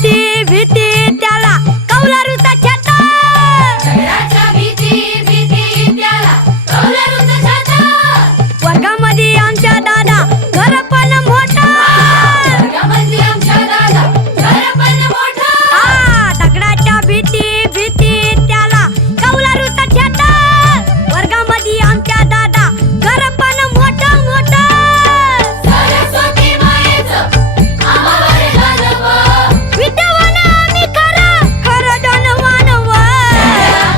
भीती भीती त्याला कौलारूचा छाता. दगडाच्या भीती भीती त्याला कौलारूचा छाता. वर्गामध्ये आमच्या दादा घर पण मोठा. वर्गामध्ये आमच्या दादा घर पण मोठा. दगडाच्या भीती भीती त्याला कौलारूचा छाता. वर्गामध्ये आमच्या दादा घर पण मोठं मोठं. सरस्वती मायेचं आम्हावर गाणं. विद्यावान आम्ही खरं खरं धनवान व.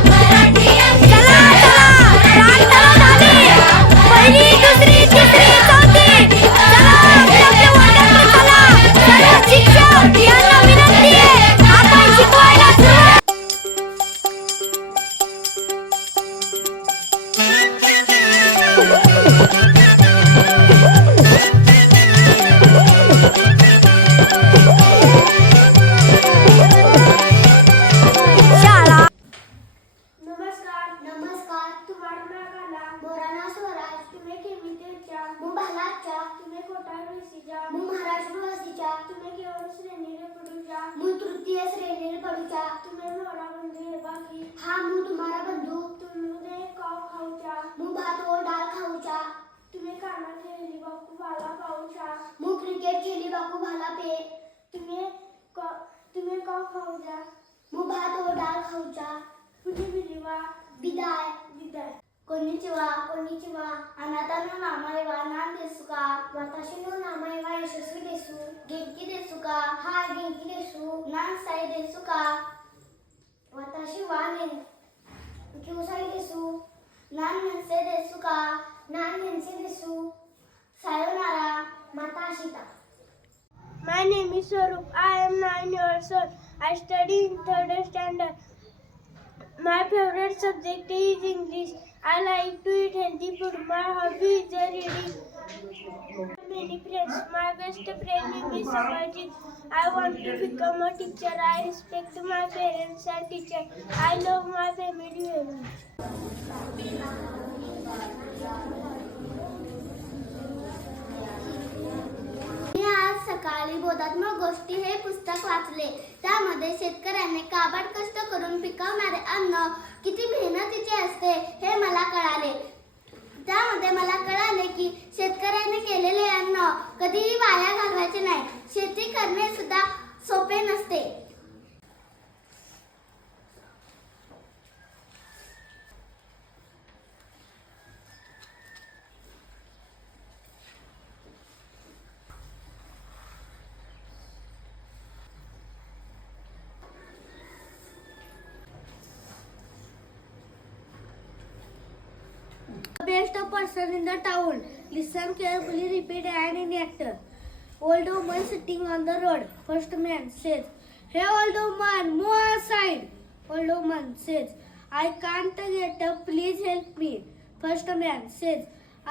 मराठी चला चला प्रार्थना झाली. पहिली दुसरी तिसरी चौथी. चला आपल्या वर्गात चला. सर्व शिक्षक यांना विनंती आहे, आपण शिकवायला सुरुवात. शाळा. नमस्कार. नमस्कार. तुम्हारा नाम बोराना स्वराज. तुम्हें केमितेच्या मुभालाच्या. तुम्हें कोटारवासीच्या महाराष्ट्र वासीच्या. तुम्हें केवळ श्रेणीने पडूच्या तृतीय श्रेणीने पडूच्या. तुम्हें मोरा बंधू बाकी हा मु तुम्हारा बंधू. तुम्हें काव खाऊच्या भात व डाळ खाऊच्या. तुम्हें काना खेळली बाकू भाला पाऊच्या क्रिकेट खेळली बाकू भाला पे. तुम्हें काव खाऊच्या भात व डाळ खाऊच्या. पुढे बिलिवा बिदाय बिदाय. Konnichiwa konnichiwa. अनाथानो नामायवा नाम देसु का. वाताशी नो नामायवा यशस्वी देसु. गेंकी देसु का. हा गेंकी देसु. नान साई देसु का. वाताशी वा क्यूसाई देसु. नान मेन्से देसु का. नान मेन्से देसु. सायोनारा माता Ashita. My name is Swarup. I am 9 years old. I study in 3rd standard. My favorite subject is English. I like to eat healthy food. My hobby is reading. Many friends. My best friend name is Samajit. I want to become a teacher. I respect my parents and teacher. I love my family very much. मी आज सकाळी बोधात्मक गोष्टी हे पुस्तक वाचले. त्यामध्ये शेतकऱ्याने काबाड कष्ट करून पिकवणारे अन्न किती मेहनतीचे असते हे मला कळाले. त्यामध्ये मला कळाले की शेतकऱ्याने केलेले अन्न कधीही वाया घालवायचे नाही. शेती करणे सुद्धा सोपे नसते. Best person in the town. Listen carefully, repeat and enact. Old woman sitting on the road. First man says, "Hey old woman, move aside." Old woman says, "I can't get up, please help me." First man says,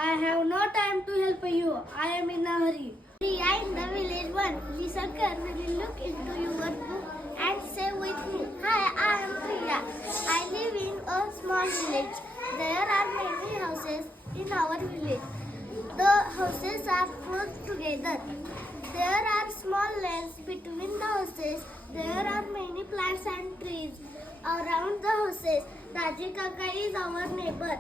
"I have no time to help you. I am in a hurry." Priya in the village one. Listen carefully, look into your book and say with me, "Hi, I am Priya. I live in a small village. There are many houses in our village. The houses are close together. There are small lanes between the houses. There are many plants and trees around the houses. Raji Kaka is our neighbor."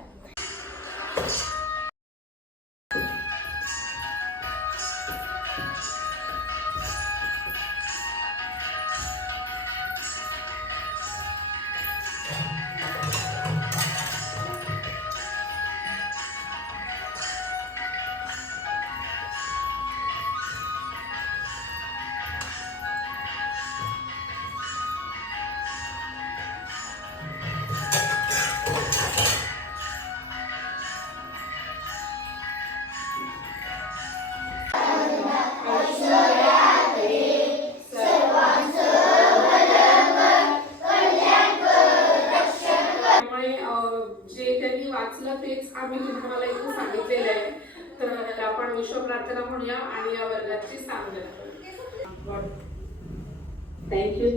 जे त्यांनी वाचलं तेच आम्ही तुम्हाला इथे सांगितलेलं आहे. तर आपण विश्व प्रार्थना म्हणूया आणि या वर्गाची सांगता करूया. थँक्यू.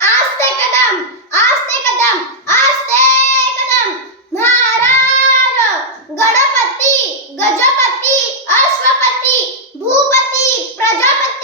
आस्ते कदम आस्ते कदम आस्ते कदम. महाराज गणपती गजपती अश्वपती भूपती प्रजापती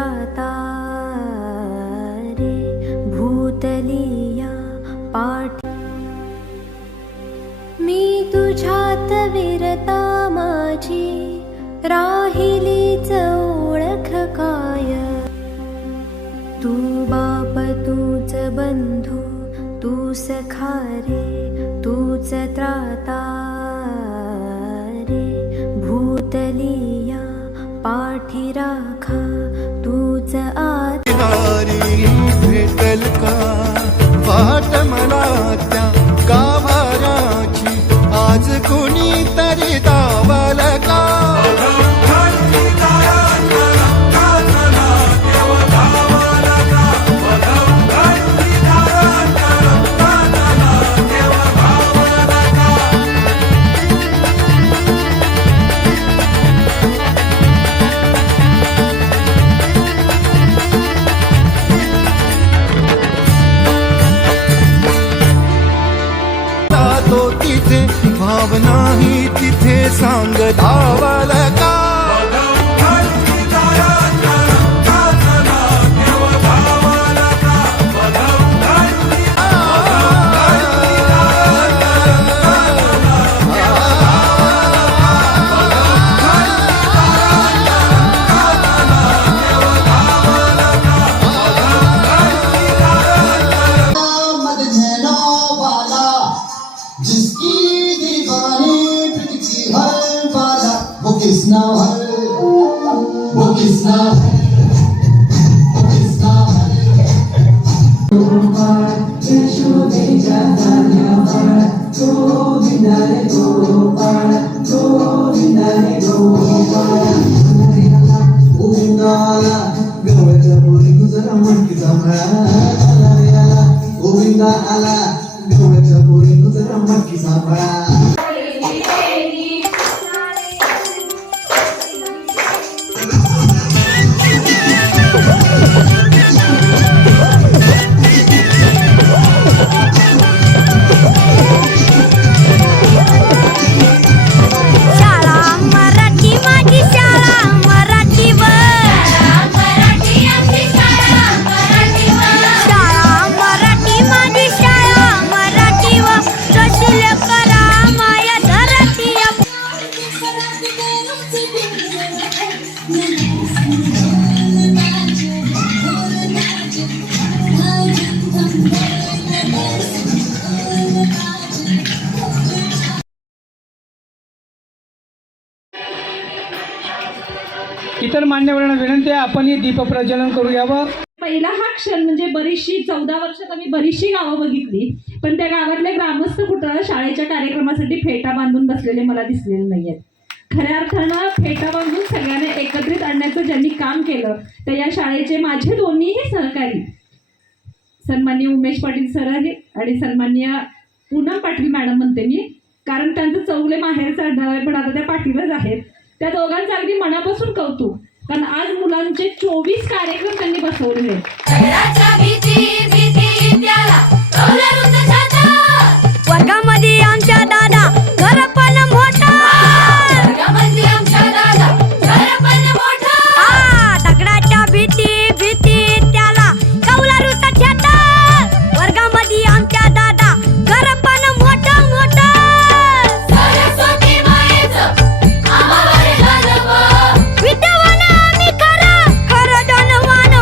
त्राता रे भूतलिया पाठ मी तुझ्यात विरता माझी राहिलीच ओळख काय तू बाप तूच बंधू तू सखा रे तूच त्राता रे भूतलिया पाठी राखा तूच आत नारी भेटल का वाट मला त्या गाभाराची आज कोणी तरी दावल का तो तिथे भावना ही तिथे सांग धावल का जिसकी दीवानी पृथ्वी हर बाला वो किसना है वो किसना है वो किसना गोविंदा आला गवळ्याच्या पोरी जरा मटकी सापळा शाळा मराठी माझी शाळा मराठीवर मराठी आमची शाळा मराठीवर शाळा मराठी माझी शाळा मराठीवर जशील करा माया धरती इतर मान्यवरांना विनंती आहे आपण ही दीपप्रज्वलन करू यावं. पहिला हा क्षण म्हणजे बरीचशी 14 वर्षात आम्ही बरीचशी गावं बघितली पण त्या गावातले ग्रामस्थ कुठं शाळेच्या कार्यक्रमासाठी फेटा बांधून बसलेले मला दिसलेले नाहीयेत. खऱ्या अर्थानं फेटा बांधून सगळ्यांना एकत्रित आणण्याचं ज्यांनी काम केलं तर या शाळेचे माझे दोन्हीही सहकारी सन्माननीय उमेश पाटील सर आहे आणि सन्माननीय पूनम पाटील मॅडम म्हणते मी कारण त्यांचं चौगले माहेरचा अड्डा आहे पण आता त्या पाटीलच आहेत. त्या दोघांचं अगदी मनापासून कौतुक कारण आज मुलांचे 24 कार्यक्रम त्यांनी बसवले आहेत. घराच्या भीती भीती त्याला कौलारूच छाता वर्गामध्ये आमच्या दादा घर पण मोठा वर्गामध्ये आमच्या दादा घर पण मोठा दगडाच्या भीती भीती त्याला कौलारूचा छाता वर्गामध्ये आमच्या दादा घर पण मोठा मोठा सरस्वती मायेचं आम्हावर गाजव विद्यावान आम्ही खरं खरं धनवान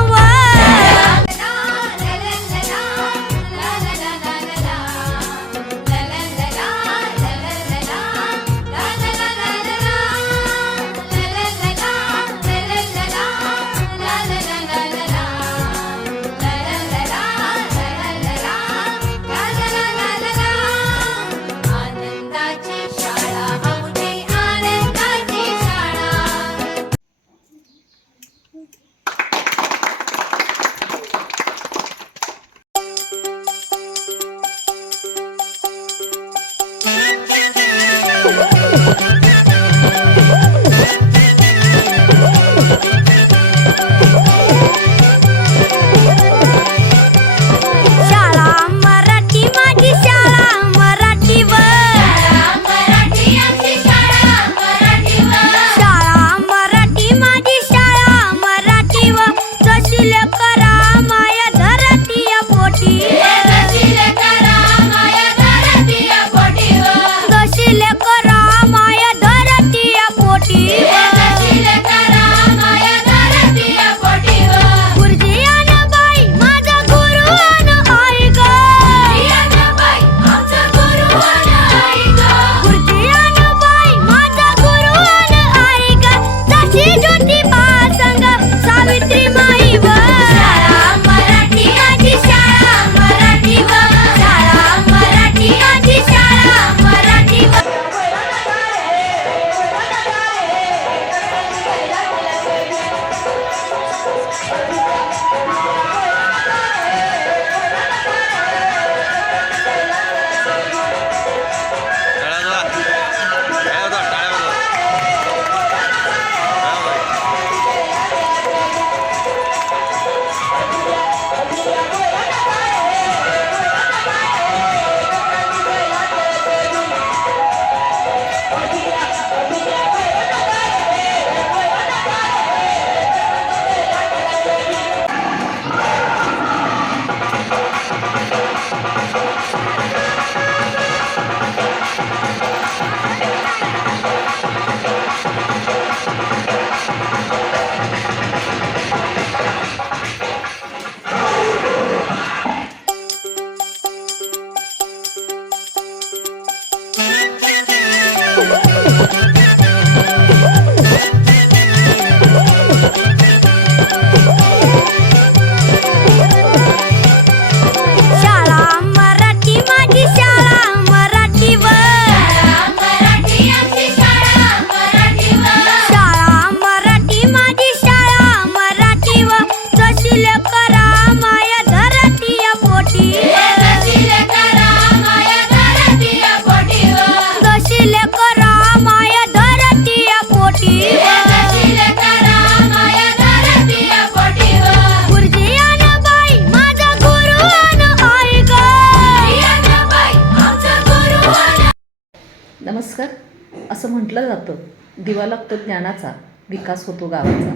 म्हटलं जातं, दिवा लागतो ज्ञानाचा, विकास होतो गावाचा.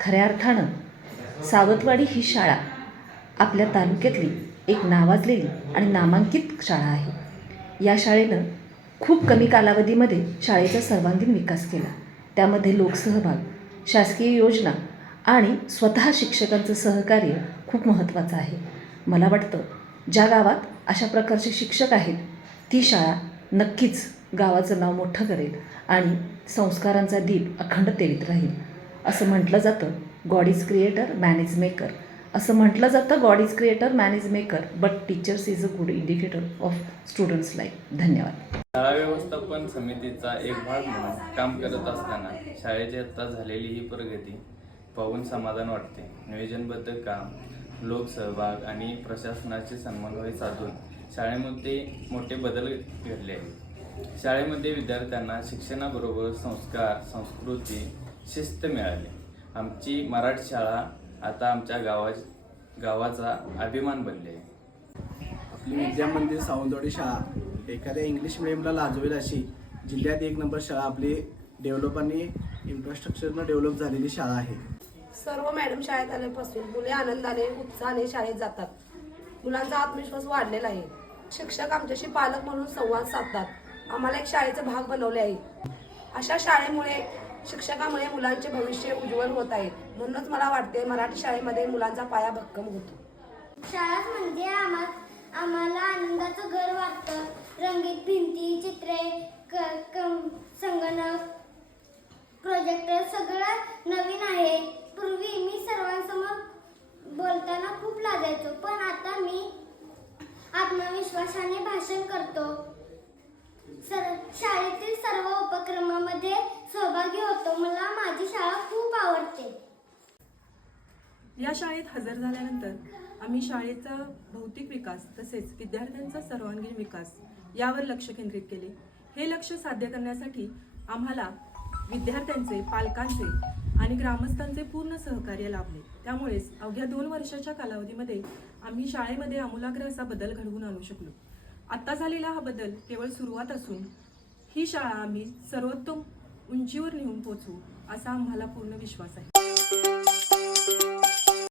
खऱ्या अर्थानं सावतवाडी ही शाळा आपल्या तालुक्यातली एक नावाजलेली आणि नामांकित शाळा आहे. या शाळेनं खूप कमी कालावधीमध्ये शाळेचा सर्वांगीण विकास केला. त्यामध्ये लोकसहभाग, शासकीय योजना आणि स्वतः शिक्षकांचं सहकार्य खूप महत्त्वाचं आहे. मला वाटतं ज्या गावात अशा प्रकारचे शिक्षक आहेत ती शाळा नक्कीच गावाचं नाव मोठं करेल आणि संस्कारांचा दीप अखंड तेवीत राहील. असं म्हटलं जातं, God is creator, man is maker. असं म्हटलं जातं, God is creator, man is maker, but teachers is a good indicator of students life. धन्यवाद. शाळा व्यवस्थापन समितीचा एक भाग म्हणून काम करत असताना शाळेची आत्ता झालेली ही प्रगती पाहून समाधान वाटते. नियोजनबद्ध काम, लोकसहभाग आणि प्रशासनाचे समन्वय साधून शाळेमध्ये मोठे बदल घडले आहेत. शाळेमध्ये विद्यार्थ्यांना शिक्षणाबरोबर संस्कार, संस्कृती, शिस्त मिळाली. आमची मराठी शाळा आता आमच्या गावाचा अभिमान बनली आहे. आपली विद्यामंदिर सावंतवाडी शाळा एखाद्या इंग्लिश मिडियमला लाजवेल अशी जिल्ह्यात 1 नंबर शाळा आपली डेव्हलप आणि इन्फ्रास्ट्रक्चरनं डेव्हलप झालेली शाळा आहे. सर्व मॅडम शाळेत आल्यापासून मुले आनंदाने, उत्साहाने शाळेत जातात. मुलांचा आत्मविश्वास वाढलेला आहे. शिक्षक आमच्याशी पालक म्हणून संवाद साधतात. आम्हाला एक शाळेचा भाग बनवले आहे. अशा शाळेमुळे, शिक्षकामुळे मुलांचे भविष्य उज्ज्वल होत आहे. म्हणूनच मला वाटते मराठी शाळेमध्ये मुलांचा पाया भक्कम होतो. शाळा म्हणजे आम्हाला आनंदाचं घर वाटतं. रंगीत भिंती, चित्रे, संगणक, प्रोजेक्टर सगळं नवीन आहे. पूर्वी मी सर्वांसमोर बोलताना खूप लाजायचो, पण आता मी आत्मविश्वासाने भाषण करतो. शाळेतील सर्व उपक्रमामध्ये सहभागी होतो. मला माझी शाळा खूप आवडते. या शाळेत हजर झाल्यानंतर आम्ही शाळेचा भौतिक विकास तसेच विद्यार्थ्यांचा सर्वांगीण विकास यावर लक्ष केंद्रित केले. हे लक्ष साध्य करण्यासाठी आम्हाला विद्यार्थ्यांचे, पालकांचे आणि ग्रामस्थांचे पूर्ण सहकार्य लाभले. त्यामुळेच अवघ्या 2 वर्षाच्या कालावधीमध्ये आम्ही शाळेमध्ये आमूलाग्र असा बदल घडवून आणू शकलो. आता झालेला हा बदल केवळ सुरुवात असून ही शाळा आम्ही सर्वोत्तम उंचीवर नेऊन पोहोचू असा आम्हाला पूर्ण विश्वास आहे.